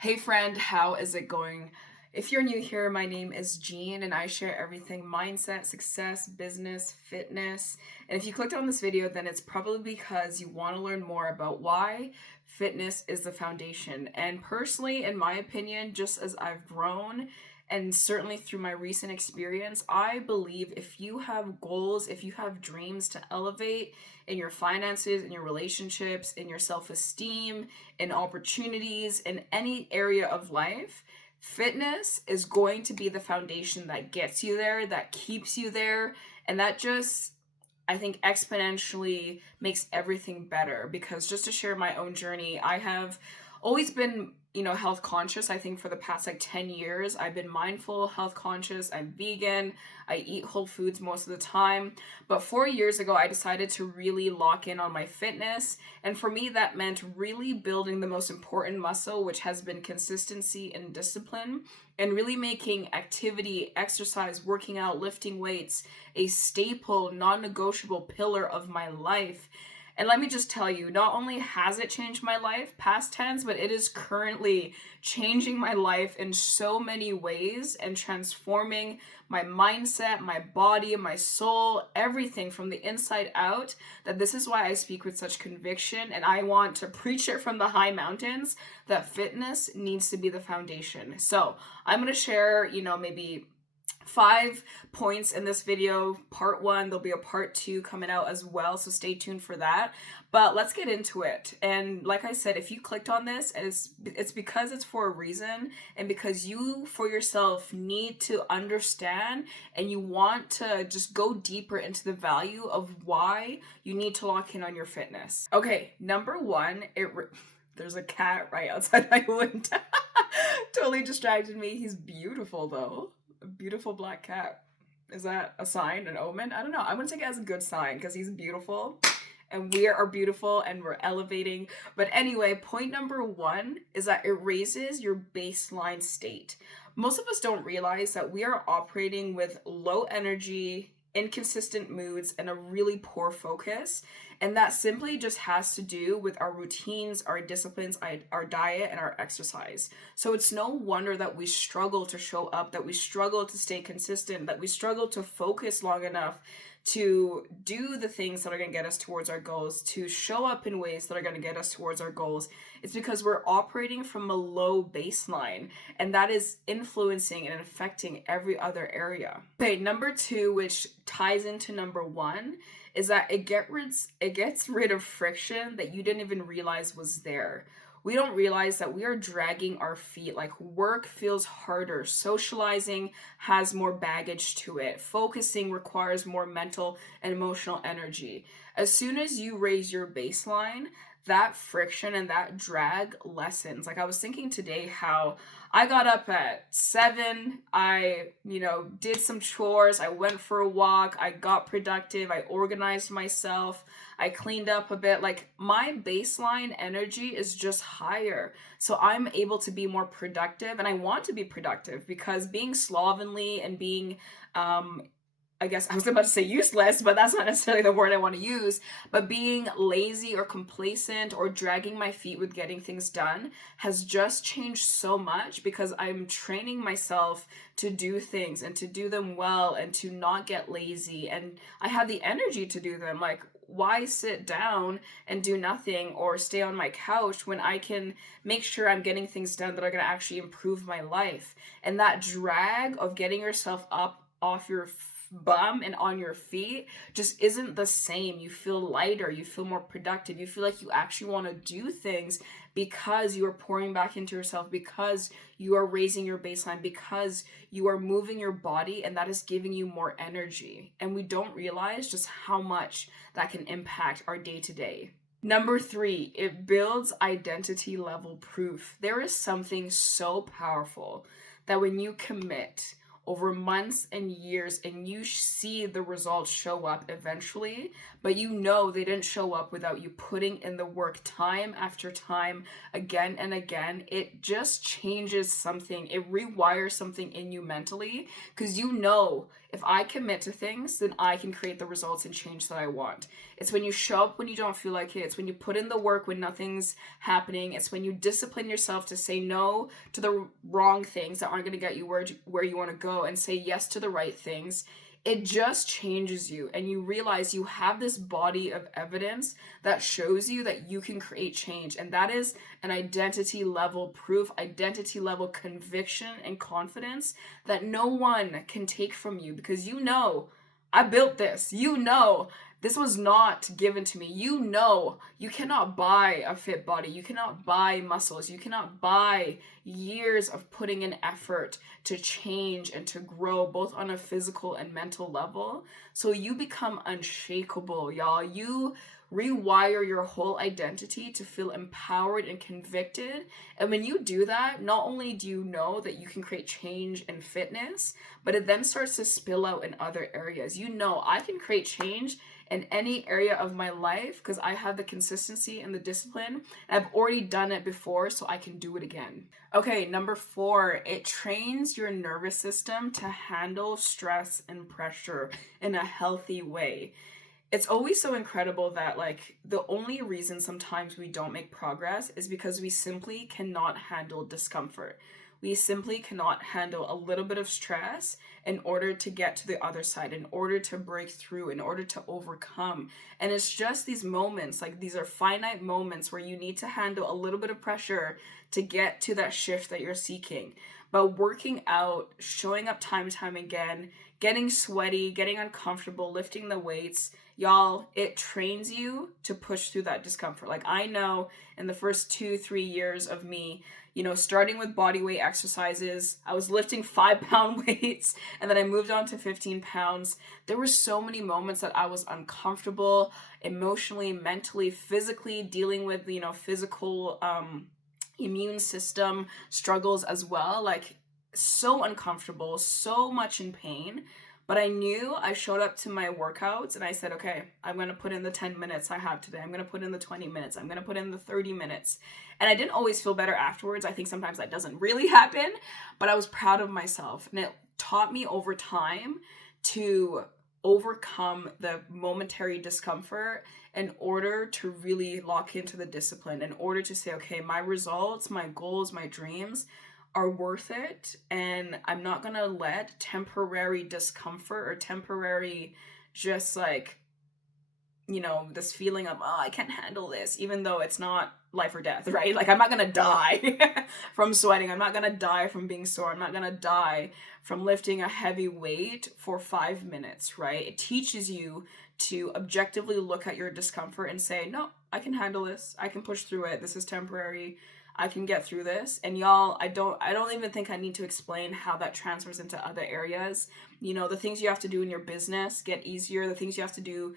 Hey friend, how is it going? If you're new here, my name is Jean and I share everything mindset, success, business, fitness. And if you clicked on this video, then it's probably because you want to learn more about why fitness is the foundation. And personally, in my opinion, just as I've grown and certainly through my recent experience, I believe if you have goals, if you have dreams to elevate in your finances, in your relationships, in your self-esteem, in opportunities, in any area of life, fitness is going to be the foundation that gets you there, that keeps you there, and that just I think exponentially makes everything better. Because just to share my own journey, I have always been, health conscious. I think for the past like 10 years, I've been mindful, health conscious. I'm vegan. I eat whole foods most of the time. But 4 years ago, I decided to really lock in on my fitness. And for me, that meant really building the most important muscle, which has been consistency and discipline, and really making activity, exercise, working out, lifting weights a staple, non-negotiable pillar of my life. And let me just tell you, not only has it changed my life, past tense, but it is currently changing my life in so many ways and transforming my mindset, my body, my soul, everything from the inside out, that this is why I speak with such conviction and I want to preach it from the high mountains that fitness needs to be the foundation. So I'm going to share, maybe 5 points in this video. Part 1, there'll be a part 2 coming out as well, so stay tuned for that. But let's get into it. And like I said, if you clicked on this, it's because it's for a reason, and because you for yourself need to understand and you want to just go deeper into the value of why you need to lock in on your fitness. Okay, number 1, there's a cat right outside my window. Totally distracted me. He's beautiful though. A beautiful black cat. Is that a sign, an omen? I don't know. I'm gonna take it as a good sign because he's beautiful and we are beautiful and we're elevating. But anyway, point number 1 is that it raises your baseline state. Most of us don't realize that we are operating with low energy, inconsistent moods, and a really poor focus. And that simply just has to do with our routines, our disciplines, our diet, and our exercise. So it's no wonder that we struggle to show up, that we struggle to stay consistent, that we struggle to focus long enough to do the things that are going to get us towards our goals, to show up in ways that are going to get us towards our goals. It's because we're operating from a low baseline, and that is influencing and affecting every other area. Okay, number 2, which ties into number 1, is that it gets rid of friction that you didn't even realize was there. We don't realize that we are dragging our feet. Like, work feels harder. Socializing has more baggage to it. Focusing requires more mental and emotional energy. As soon as you raise your baseline, that friction and that drag lessens. Like, I was thinking today how I got up at 7, I, did some chores, I went for a walk, I got productive, I organized myself, I cleaned up a bit. Like, my baseline energy is just higher. So I'm able to be more productive, and I want to be productive because being slovenly and being I guess I was about to say useless, but that's not necessarily the word I want to use. But being lazy or complacent or dragging my feet with getting things done has just changed so much because I'm training myself to do things and to do them well and to not get lazy. And I have the energy to do them. Like, why sit down and do nothing or stay on my couch when I can make sure I'm getting things done that are going to actually improve my life? And that drag of getting yourself up off your bum and on your feet just isn't the same. You feel lighter, you feel more productive, you feel like you actually want to do things because you are pouring back into yourself, because you are raising your baseline, because you are moving your body, and that is giving you more energy. And we don't realize just how much that can impact our day-to-day. Number 3, it builds identity level proof. There is something so powerful that when you commit, over months and years, and you see the results show up eventually, but you know they didn't show up without you putting in the work time after time, again and again. It just changes something. It rewires something in you mentally, because you know, if I commit to things, then I can create the results and change that I want. It's when you show up when you don't feel like it. It's when you put in the work when nothing's happening. It's when you discipline yourself to say no to the wrong things that aren't going to get you where you want to go, and say yes to the right things. It just changes you, and you realize you have this body of evidence that shows you that you can create change. And that is an identity level proof, identity level conviction and confidence that no one can take from you, because you know, I built this. You know, this was not given to me. You know, you cannot buy a fit body. You cannot buy muscles. You cannot buy years of putting in effort to change and to grow, both on a physical and mental level. So you become unshakable, y'all. You rewire your whole identity to feel empowered and convicted. And when you do that, not only do you know that you can create change and fitness, but it then starts to spill out in other areas. You know, I can create change in any area of my life because I have the consistency and the discipline. I've already done it before, so I can do it again. Okay, number 4, it trains your nervous system to handle stress and pressure in a healthy way. It's always so incredible that, like, the only reason sometimes we don't make progress is because we simply cannot handle discomfort. We simply cannot handle a little bit of stress in order to get to the other side, in order to break through, in order to overcome. And it's just these moments, like these are finite moments where you need to handle a little bit of pressure to get to that shift that you're seeking. But working out, showing up time and time again, getting sweaty, getting uncomfortable, lifting the weights, y'all, it trains you to push through that discomfort. Like, I know in the first 2-3 years of me, you know, starting with body weight exercises, I was lifting 5-pound weights, and then I moved on to 15 pounds. There were so many moments that I was uncomfortable, emotionally, mentally, physically, dealing with, you know, physical immune system struggles as well. Like, so uncomfortable, so much in pain. But I knew I showed up to my workouts and I said, okay, I'm going to put in the 10 minutes I have today. I'm going to put in the 20 minutes. I'm going to put in the 30 minutes. And I didn't always feel better afterwards. I think sometimes that doesn't really happen, but I was proud of myself. And it taught me over time to overcome the momentary discomfort in order to really lock into the discipline, in order to say, okay, my results, my goals, my dreams are worth it, and I'm not gonna let temporary discomfort or temporary just like, you know, this feeling of, oh, I can't handle this, even though it's not life or death, right? Like, I'm not gonna die from sweating. I'm not gonna die from being sore. I'm not gonna die from lifting a heavy weight for 5 minutes, right? It teaches you to objectively look at your discomfort and say, no, I can handle this. I can push through it. This is temporary. I can get through this. And y'all, I don't even think I need to explain how that transfers into other areas. You know, the things you have to do in your business get easier. The things you have to do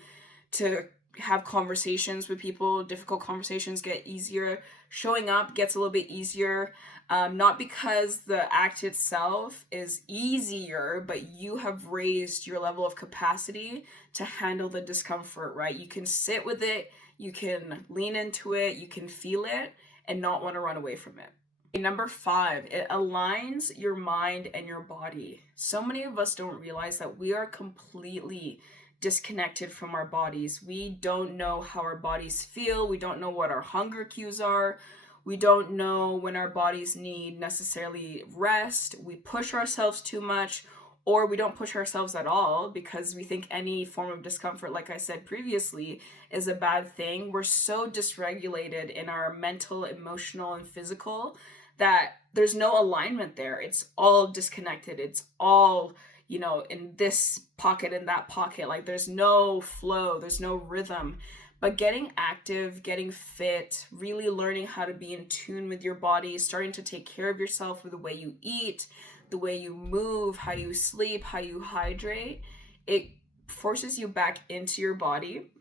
to have conversations with people, difficult conversations, get easier. Showing up gets a little bit easier. Not because the act itself is easier, but you have raised your level of capacity to handle the discomfort, right? You can sit with it, you can lean into it, you can feel it, and not want to run away from it. Number 5, it aligns your mind and your body. So many of us don't realize that we are completely disconnected from our bodies. We don't know how our bodies feel. We don't know what our hunger cues are. We don't know when our bodies need necessarily rest. We push ourselves too much, or we don't push ourselves at all because we think any form of discomfort, like I said previously, is a bad thing. We're so dysregulated in our mental, emotional, and physical that there's no alignment there. It's all disconnected. It's all, you know, in this pocket, in that pocket. Like, there's no flow, there's no rhythm. But getting active, getting fit, really learning how to be in tune with your body, starting to take care of yourself with the way you eat, the way you move, how you sleep, how you hydrate, it forces you back into your body.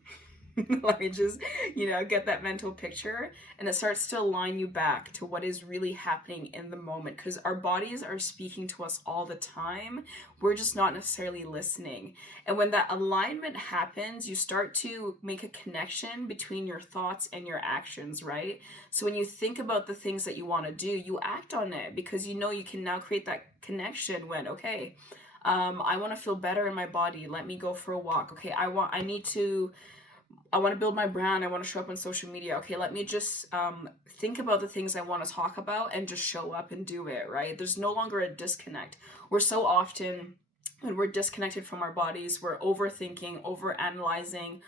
Let me just, get that mental picture. And it starts to align you back to what is really happening in the moment, because our bodies are speaking to us all the time. We're just not necessarily listening. And when that alignment happens, you start to make a connection between your thoughts and your actions, right? So when you think about the things that you want to do, you act on it, because you can now create that connection when, okay, I want to feel better in my body. Let me go for a walk. Okay, I want to build my brand. I want to show up on social media. Okay, let me just think about the things I want to talk about and just show up and do it, right? There's no longer a disconnect. We're so often, when we're disconnected from our bodies, we're overthinking, overanalyzing,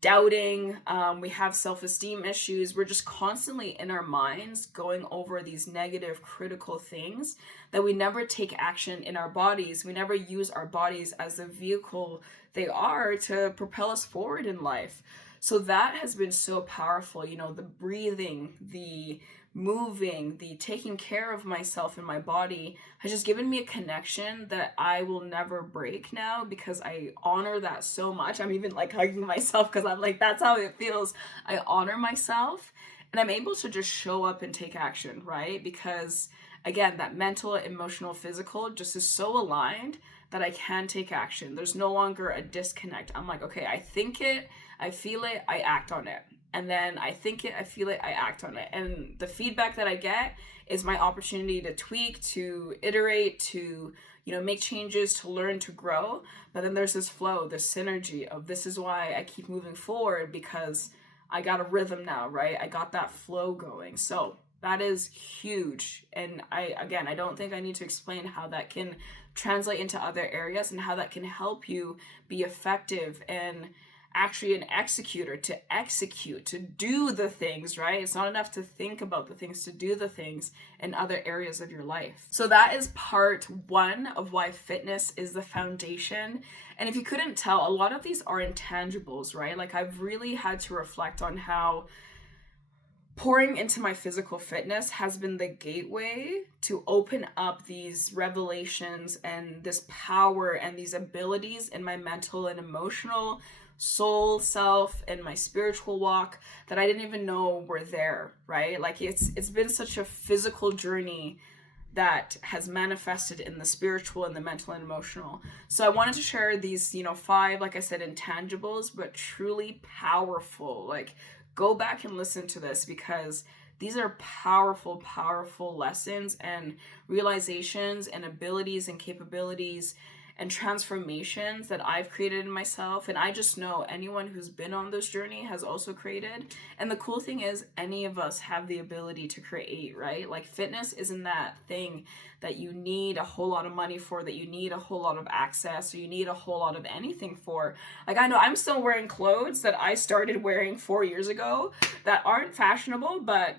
doubting. We have self-esteem issues. We're just constantly in our minds going over these negative, critical things that we never take action in our bodies. We never use our bodies as the vehicle they are to propel us forward in life. So that has been so powerful, the breathing, the moving, the taking care of myself and my body has just given me a connection that I will never break now, because I honor that so much. I'm even like hugging myself because I'm like, that's how it feels. I honor myself and I'm able to just show up and take action, right? Because again, that mental, emotional, physical just is so aligned that I can take action. There's no longer a disconnect. I'm like, okay, I think it, I feel it, I act on it. And then I think it, I feel it, I act on it. And the feedback that I get is my opportunity to tweak, to iterate, to, make changes, to learn, to grow. But then there's this flow, this synergy of this is why I keep moving forward, because I got a rhythm now, right? I got that flow going. So that is huge. And I don't think I need to explain how that can translate into other areas and how that can help you be effective and actually an executor, to execute, to do the things, right? It's not enough to think about the things, to do the things in other areas of your life. So that is part one of why fitness is the foundation. And if you couldn't tell, a lot of these are intangibles, right? Like I've really had to reflect on how pouring into my physical fitness has been the gateway to open up these revelations and this power and these abilities in my mental and emotional soul self and my spiritual walk that I didn't even know were there, right? Like it's been such a physical journey that has manifested in the spiritual and the mental and emotional. So I wanted to share these, 5, like I said, intangibles, but truly powerful. Like go back and listen to this, because these are powerful, powerful lessons and realizations and abilities and capabilities and transformations that I've created in myself. And I just know anyone who's been on this journey has also created. And the cool thing is, any of us have the ability to create, right? Like fitness isn't that thing that you need a whole lot of money for, that you need a whole lot of access, or you need a whole lot of anything for. Like I know I'm still wearing clothes that I started wearing 4 years ago that aren't fashionable, but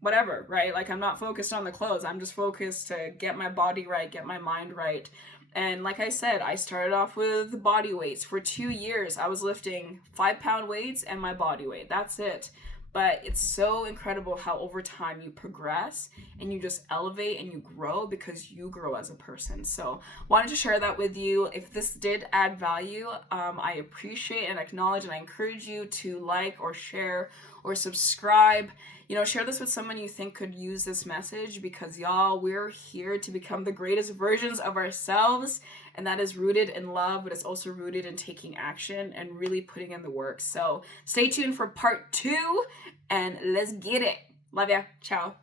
whatever, right? Like I'm not focused on the clothes. I'm just focused to get my body right, get my mind right. And like I said, I started off with body weights. For 2 years, I was lifting 5-pound weights and my body weight. That's it. But it's so incredible how over time you progress and you just elevate and you grow, because you grow as a person. So wanted to share that with you. If this did add value, I appreciate and acknowledge, and I encourage you to like or share or subscribe. Share this with someone you think could use this message, because y'all, we're here to become the greatest versions of ourselves. And that is rooted in love, but it's also rooted in taking action and really putting in the work. So stay tuned for part 2 and let's get it. Love ya. Ciao.